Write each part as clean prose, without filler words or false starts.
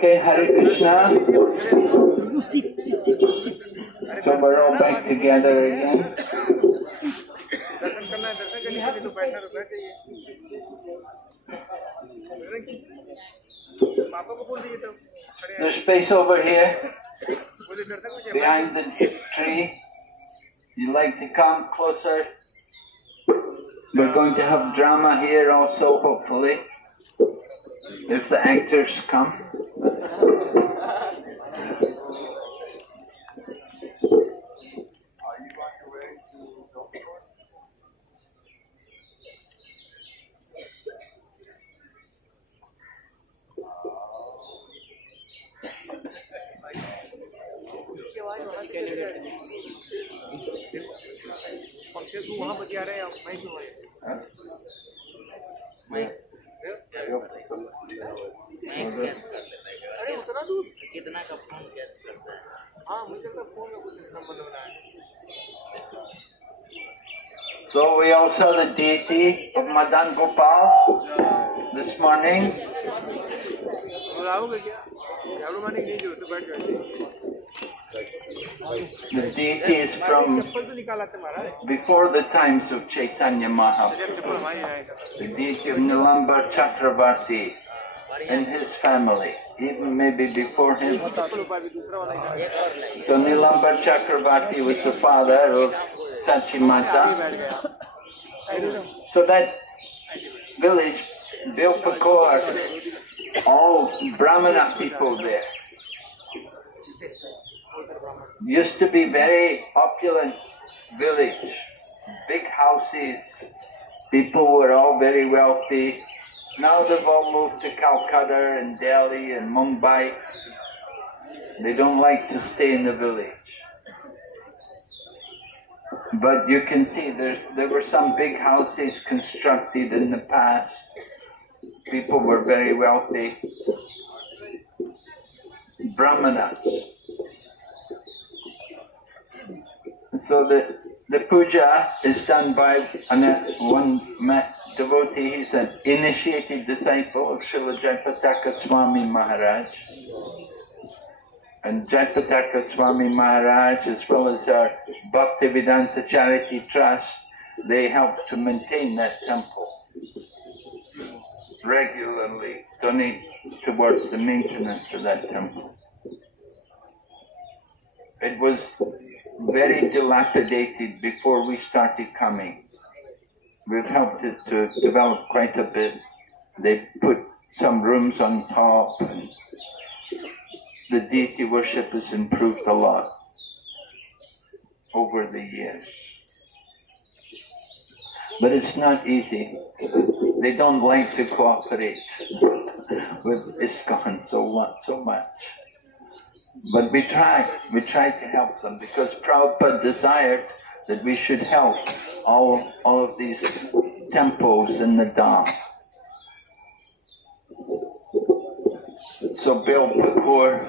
Okay, Hare Krishna. So we're all back together again. There's space over here, behind the tree. You'd like to come closer? We're going to have drama here also, hopefully, if the actors come. कितना का phone catch करता है? हाँ मुझे तो phone में कुछ इतना मतलब ना है. So we all saw the deity of Madan Gopal this morning. The deity is from before the times of Chaitanya Mahaprabhu. The deity of Nilambar Chakravarti and his family, even maybe before him. So Nilambar Chakravarti was the father of Sachimata. So that village, Bilpakor, all Brahmana people there, used to be very opulent village, big houses, people were all very wealthy. Now they've all moved to Calcutta and Delhi and Mumbai. They don't like to stay in the village. But you can see there were some big houses constructed in the past. People were very wealthy. Brahmanas. So the puja is done by one devotee. He's an initiated disciple of Srila Jayapataka Swami Maharaj. And Jayapataka Swami Maharaj, as well as our Bhaktivedanta Charity Trust, they help to maintain that temple. Regularly donate towards the maintenance of that temple. It was very dilapidated before we started coming. We've helped it to develop quite a bit. They've put some rooms on top, and the deity worship has improved a lot over the years. But it's not easy. They don't like to cooperate with ISKCON so much. But we try to help them, because Prabhupada desired that we should help all of these temples in the Dham. So Bel Pakur,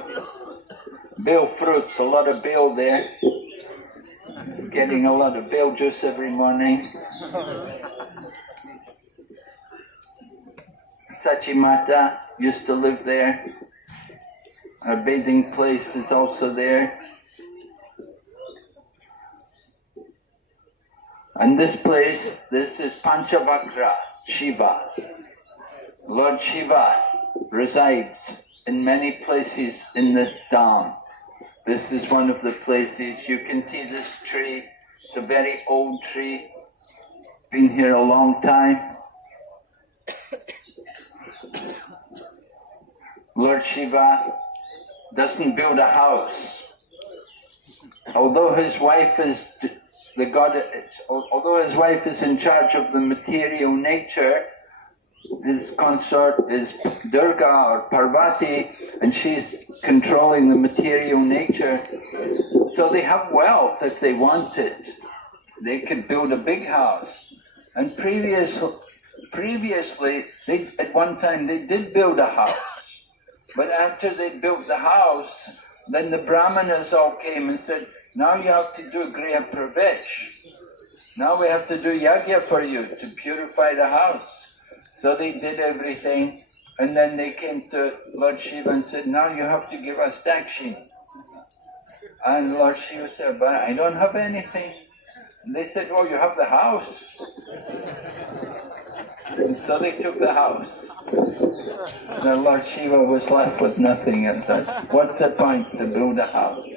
Bel fruits, a lot of Bel there. Getting a lot of Bel juice every morning. Sachimata used to live there. Our bathing place is also there. And this place, this is Panchavaktra, Shiva. Lord Shiva resides in many places in this Dham. This is one of the places. You can see this tree. It's a very old tree. Been here a long time. Lord Shiva doesn't build a house. Although his wife is the goddess, although his wife is in charge of the material nature, his consort is Durga or Parvati, and she's controlling the material nature. So they have wealth if they wanted. They could build a big house. And previously, at one time they did build a house. But after they built the house, then the Brahmanas all came and said, now you have to do Griha Pravesh. Now we have to do yajna for you to purify the house. So they did everything, And then they came to Lord Shiva and said, now you have to give us dakshin. And Lord Shiva said, but I don't have anything. And they said, oh, you have the house. And so they took the house. And Lord Shiva was left with nothing and said, what's the point to build a house?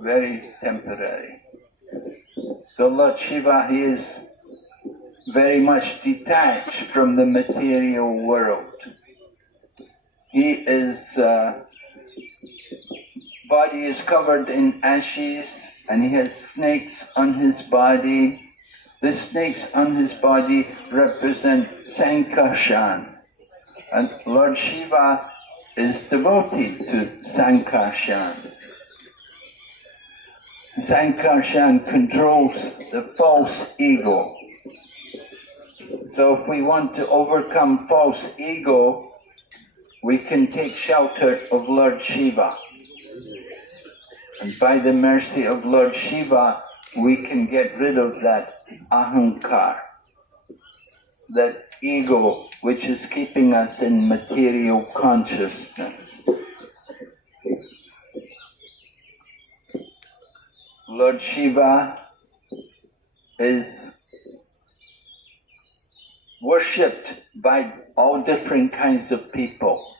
Very temporary. So Lord Shiva, he is very much detached from the material world. He is, body is covered in ashes and he has snakes on his body. The snakes on his body represent Sankarshan. And Lord Shiva is devoted to Sankarshan. Sankarshan controls the false ego. So if we want to overcome false ego, we can take shelter of Lord Shiva. And by the mercy of Lord Shiva, we can get rid of that ahankar, that ego which is keeping us in material consciousness. Lord Shiva is worshipped by all different kinds of people.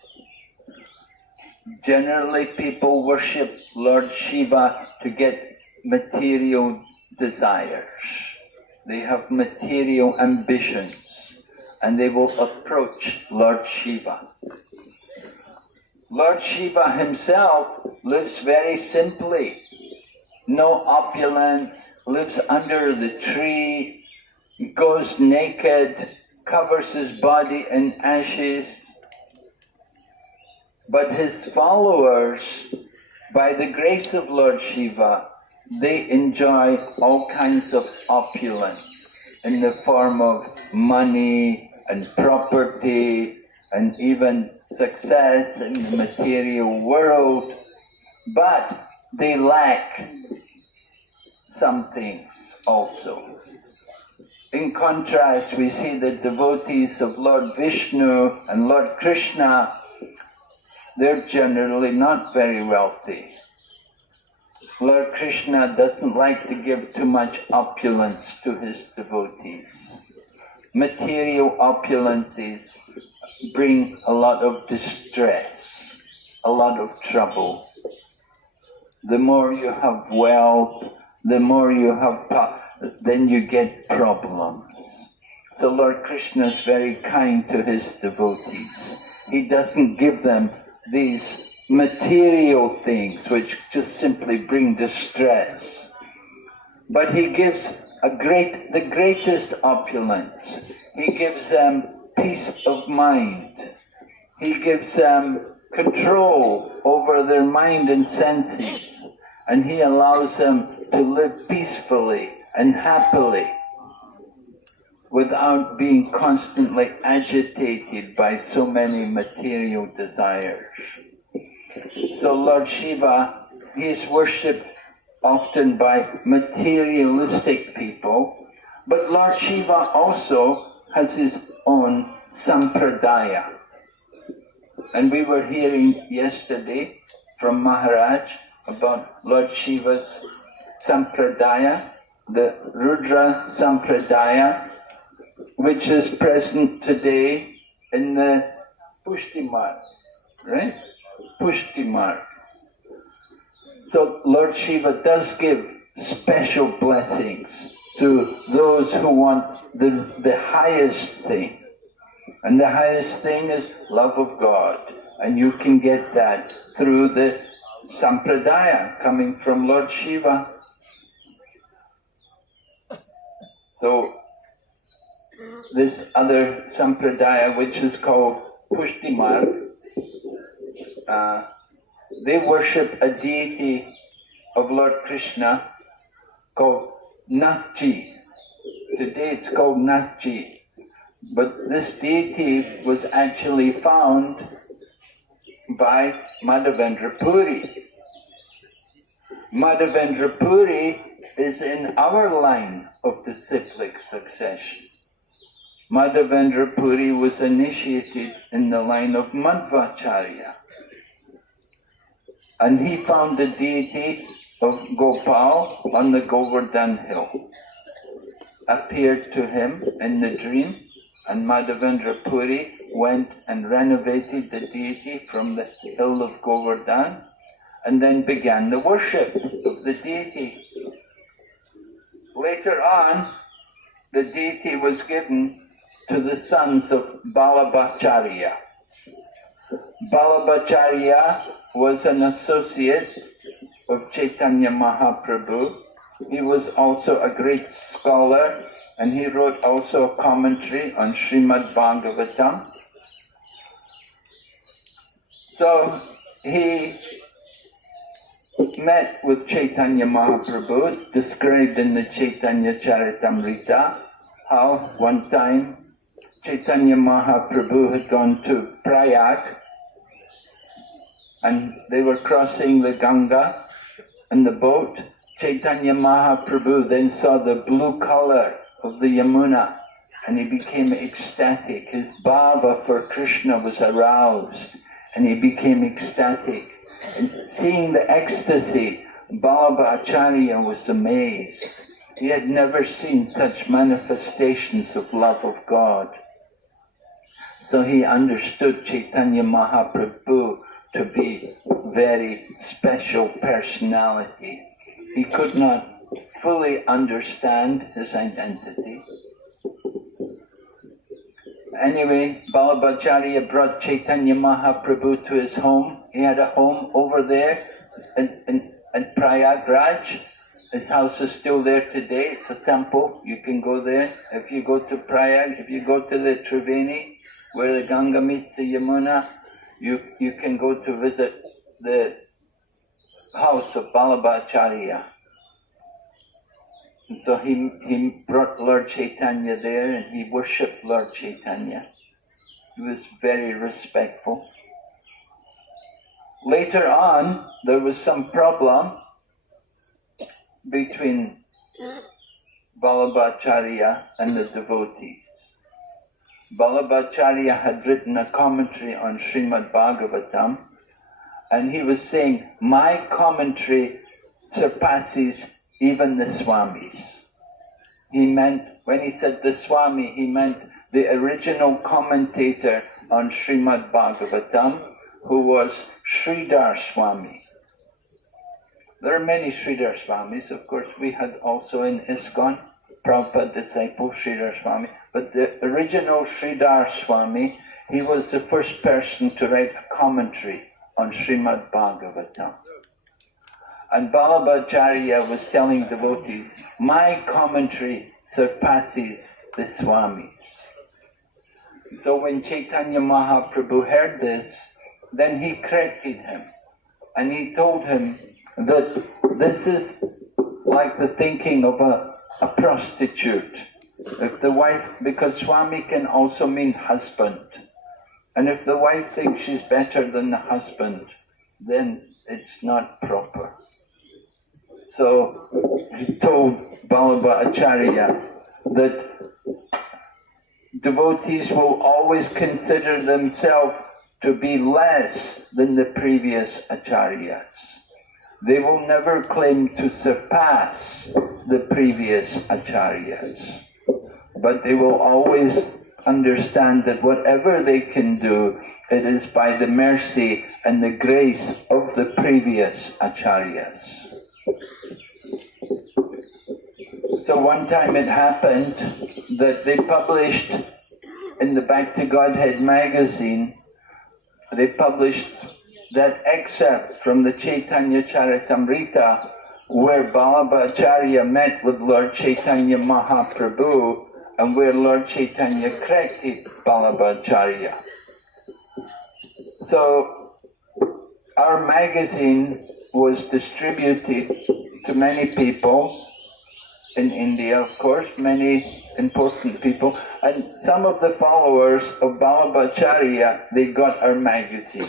Generally, people worship Lord Shiva to get material desires. They have material ambitions and they will approach Lord Shiva. Lord Shiva himself lives very simply. No opulence, lives under the tree, goes naked, covers his body in ashes. But his followers, by the grace of Lord Shiva, they enjoy all kinds of opulence in the form of money and property and even success in the material world, but they lack something also. In contrast, we see the devotees of Lord Vishnu and Lord Krishna, they're generally not very wealthy. Lord Krishna doesn't like to give too much opulence to his devotees. Material opulences bring a lot of distress, a lot of trouble. The more you have wealth, the more you have power, then you get problems. So Lord Krishna is very kind to his devotees. He doesn't give them these material things which just simply bring distress. But he gives the greatest opulence. He gives them peace of mind. He gives them control over their mind and senses. And he allows them to live peacefully and happily without being constantly agitated by so many material desires. So Lord Shiva, he is worshipped often by materialistic people, but Lord Shiva also has his own sampradaya. And we were hearing yesterday from Maharaj about Lord Shiva's sampradaya, the Rudra sampradaya, which is present today in the Pushti Marg, right? Pushti Marg. So Lord Shiva does give special blessings to those who want the highest thing. And the highest thing is love of God. And you can get that through the sampradaya coming from Lord Shiva. So this other sampradaya, which is called Pushti Marg, they worship a deity of Lord Krishna called Nathji. Today it's called Nathji. But this deity was actually found by Madhavendra Puri. Madhavendra Puri is in our line of disciplic succession. Madhavendra Puri was initiated in the line of Madhvacharya. And he found the deity of Gopal on the Govardhan hill. Appeared to him in the dream, and Madhavendra Puri went and renovated the deity from the hill of Govardhan, and then began the worship of the deity. Later on, the deity was given to the sons of Balabhacharya. Balabhacharya was an associate of Chaitanya Mahaprabhu. He was also a great scholar, and he wrote also a commentary on Srimad Bhagavatam. So he met with Chaitanya Mahaprabhu, described in the Chaitanya Charitamrita, how one time Chaitanya Mahaprabhu had gone to Prayag, and they were crossing the Ganga in the boat. Chaitanya Mahaprabhu then saw the blue color of the Yamuna, and he became ecstatic. His bhava for Krishna was aroused, and he became ecstatic. And seeing the ecstasy, Balabhacharya was amazed. He had never seen such manifestations of love of God. So he understood Chaitanya Mahaprabhu to be very special personality. He could not fully understand his identity. Anyway, Balabhacharya brought Chaitanya Mahaprabhu to his home. He had a home over there in Prayagraj. His house is still there today. It's a temple. You can go there. If you go to Prayag, if you go to the Triveni, where the Ganga meets the Yamuna, you can go to visit the house of Balabhacharya. And so he brought Lord Chaitanya there, and he worshipped Lord Chaitanya. He was very respectful. Later on, there was some problem between Balabhacharya and the devotees. Balabhacharya had written a commentary on Srimad Bhagavatam, and he was saying, my commentary surpasses even the Swamis. He meant, when he said the Swami, he meant the original commentator on Srimad Bhagavatam, who was Sridhar Swami. There are many Sridhar Swamis. Of course, we had also in ISKCON, Prabhupada disciple Sridhar Swami. But the original Sridhar Swami, he was the first person to write a commentary on Srimad Bhagavatam. And Balabhacharya was telling devotees, my commentary surpasses the Swamis. So when Chaitanya Mahaprabhu heard this, then he corrected him. And he told him that this is like the thinking of a prostitute. If the wife, because Swami can also mean husband. And if the wife thinks she's better than the husband, then it's not proper. So he told Balabhacharya that devotees will always consider themselves to be less than the previous acharyas. They will never claim to surpass the previous acharyas. But they will always understand that whatever they can do, it is by the mercy and the grace of the previous acharyas. So one time it happened that they published in the Back to Godhead magazine, they published that excerpt from the Chaitanya Charitamrita where Balabhacharya met with Lord Chaitanya Mahaprabhu and where Lord Chaitanya corrected Balabhacharya. So our magazine was distributed to many people in India, of course, many important people, and some of the followers of Balabhacharya, they got our magazine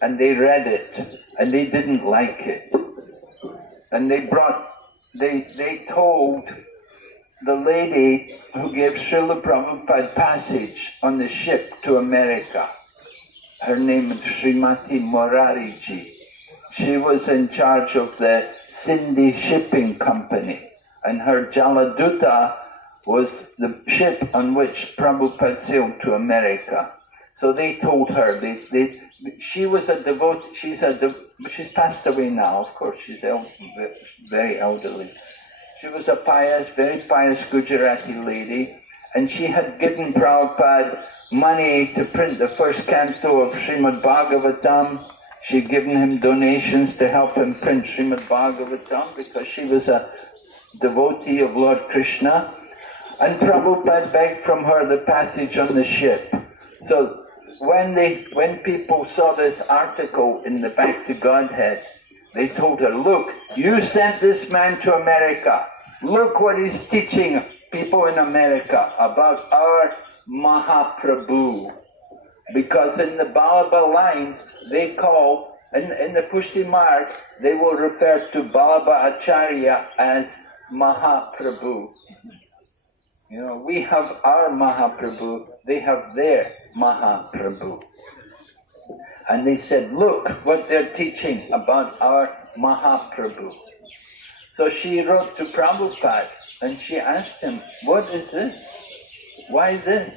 and they read it and they didn't like it. And they told the lady who gave Srila Prabhupada passage on the ship to America. Her name is Srimati Morariji. She was in charge of the Sindhi shipping company, and her Jaladuta was the ship on which Prabhupada sailed to America. So they told her, she was a devotee, she's passed away now, of course, she's very elderly. She was a very pious Gujarati lady, and she had given Prabhupada money to print the first canto of Srimad Bhagavatam. She'd given him donations to help him print Srimad Bhagavatam because she was a devotee of Lord Krishna. And Prabhupada begged from her the passage on the ship. So when people saw this article in the Back to Godhead, they told her, look, you sent this man to America. Look what he's teaching people in America about our Mahaprabhu. Because in the Balaba line, they call, in the Pushti Marg, they will refer to Balaba Acharya as Mahaprabhu. You know, we have our Mahaprabhu, they have their Mahaprabhu. And they said, look what they're teaching about our Mahaprabhu. So she wrote to Prabhupada and she asked him, what is this? Why this?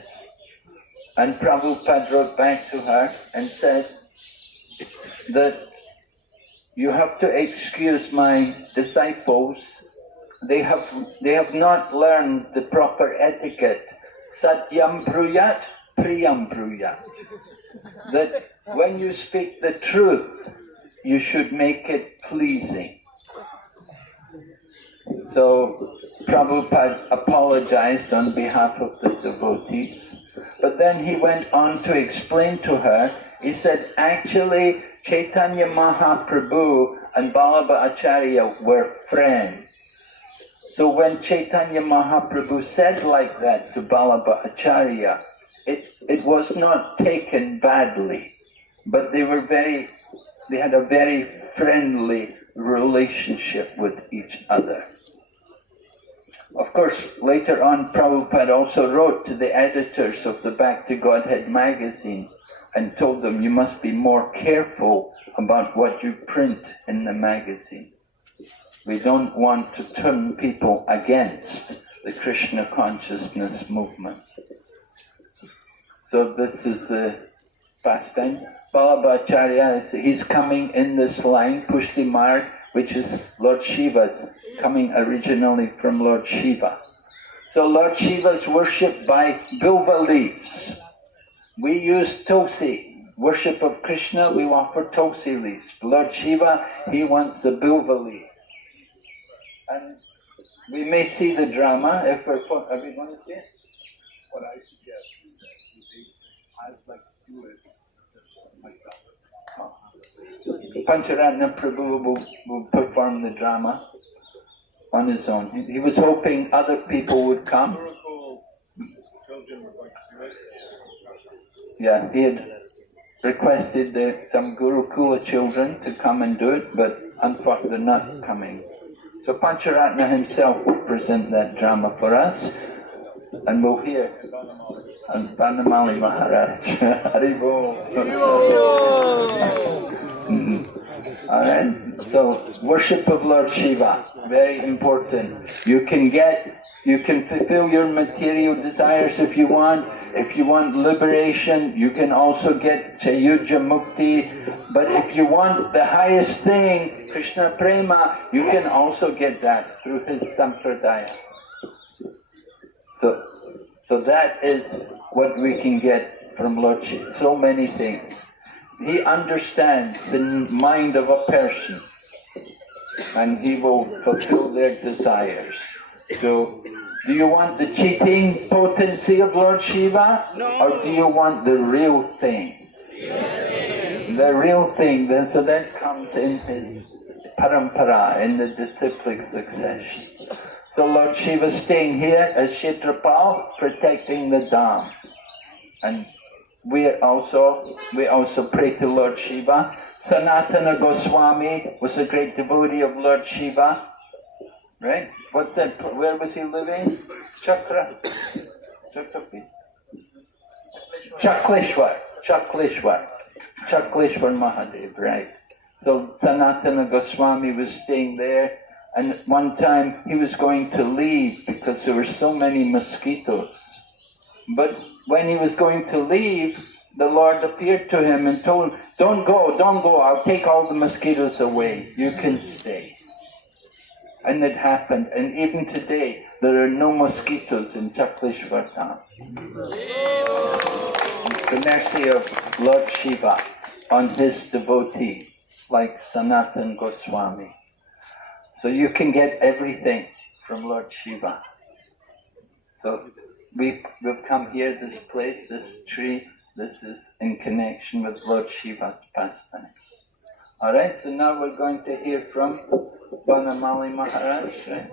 And Prabhupada wrote back to her and said that you have to excuse my disciples. They have not learned the proper etiquette. Satyam bruyat, priyam bruyat. That when you speak the truth, you should make it pleasing. So Prabhupada apologized on behalf of the devotees. But then he went on to explain to her, he said, actually Chaitanya Mahaprabhu and Balaba Acharya were friends. So when Chaitanya Mahaprabhu said like that to Balaba Acharya, it was not taken badly, but they had a very friendly relationship with each other. Of course, later on, Prabhupada also wrote to the editors of the Back to Godhead magazine and told them, you must be more careful about what you print in the magazine. We don't want to turn people against the Krishna consciousness movement. So this is the pastime. Balabhacharya, he's coming in this line, Pushti Marg, which is Lord Shiva's, coming originally from Lord Shiva. So Lord Shiva's worshipped by bilva leaves. We use tulsi. Worship of Krishna, we offer tulsi leaves. Lord Shiva, he wants the bilva leaves. And we may see the drama if we're... Are we going to see it? What I suggest is that I'd like to do it myself. Pancharatna Prabhu will perform the drama on his own. He was hoping other people would come. Yeah, he had requested some Gurukula children to come and do it, but unfortunately they're not coming. So Pancharatna himself will present that drama for us, and we'll hear Banamali Maharaj. Haribol. Alright, so worship of Lord Shiva, very important. You can fulfill your material desires if you want. If you want liberation, you can also get Chayuja Mukti. But if you want the highest thing, Krishna Prema, you can also get that through his Sampradaya. So that is what we can get from Lord Shiva. So many things. He understands the mind of a person and he will fulfill their desires. So, do you want the cheating potency of Lord Shiva? No. Or do you want the real thing? Yes. The real thing, so that comes in his parampara, in the disciplic succession. So Lord Shiva is staying here as Kshetrapal, protecting the Dham. And we also pray to Lord Shiva. Sanatana Goswami was a great devotee of Lord Shiva. right? What's that? Where was he living? Chakleshwar Mahadev, right? So Sanatana Goswami was staying there, and one time he was going to leave because there were so many mosquitoes. But when he was going to leave, the Lord appeared to him and told him, don't go, I'll take all the mosquitoes away, you can stay. And it happened, and even today, there are no mosquitoes in Chakleshwar town. The mercy of Lord Shiva on his devotee, like Sanatana Goswami. So you can get everything from Lord Shiva. So we've come here, this place, this tree, this is in connection with Lord Shiva's pastimes. Alright, so now we're going to hear from Banamali Maharaj, right?